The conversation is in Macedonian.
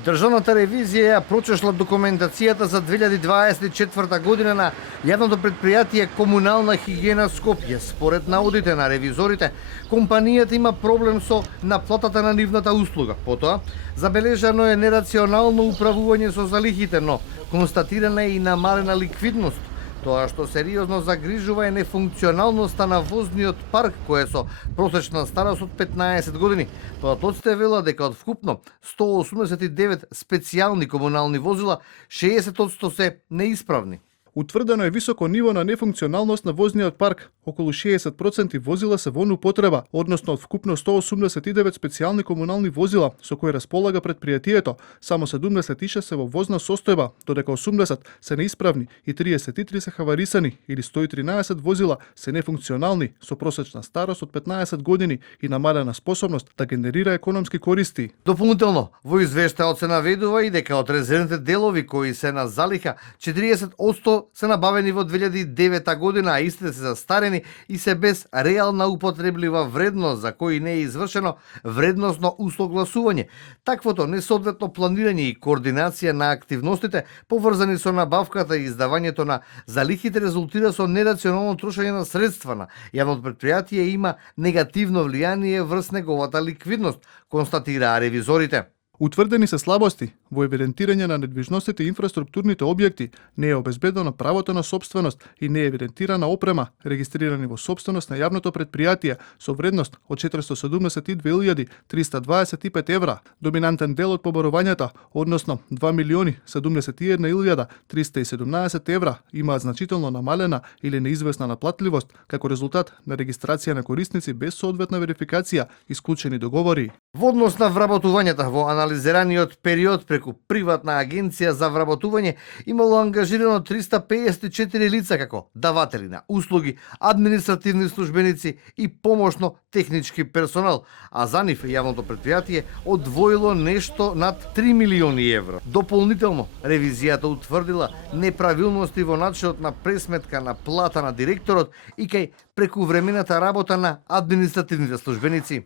Државната ревизија ја прочешла документацијата за 2024 година на јавното претпријатие Комунална хигиена Скопје. Според наудите на ревизорите, компанијата има проблем со наплатата на нивната услуга. Потоа, забележано е нерационално управување со залихите, но констатирана е и намалена ликвидност. Тоа што сериозно загрижува е нефункционалноста на возниот парк, кој е со просечна старост од 15 години. Податоците велат дека од вкупно 189 специјални комунални возила, 60% се неисправни. Утврдено е високо ниво на нефункционалност на возниот парк. Околу 60% возила се во употреба, односно од вкупно 189 специјални комунални возила со кои располага претпријатието, само 76 се во возна состојба, додека 80 се неисправни и 33 се хаварисани, или 113 возила се нефункционални со просечна старост од 15 години и намалена способност да генерира економски користи. Дополнително, во извештајот се наведува и дека од резервните делови кои се на залиха, 40% се набавени во 2009 година, а истите се застарени и се без реална употреблива вредност, за кои не е извршено вредносно услогласување. Таквото несоодветно планирање и координација на активностите поврзани со набавката и издавањето на залихите резултира со нерационално трошење на средства на јавното претпријатие и има негативно влијание врз неговата ликвидност, констатираа ревизорите. Утврдени се слабости во евидентирање на недвижностите и инфраструктурните објекти, не е обезбедено правото на сопственост и не е евидентирана опрема регистрирани во сопственост на јавното претпријатие со вредност од 472.325 евра. Доминантен дел од поборувањата, односно 2.071.317 евра, имаат значително намалена или неизвестна наплатливост како резултат на регистрација на корисници без соодветна верификација и склучени договори. Во однос на вработувањата во анализираниот период преку приватна агенција за вработување имало ангажирано 354 лица како даватели на услуги, административни службеници и помошно технички персонал, а за нив јавното претпријатие одвоило нешто над 3 милиони евра. Дополнително, ревизијата утврдила неправилности во начинот на пресметка на плата на директорот и кај прекувремената работа на административните службеници.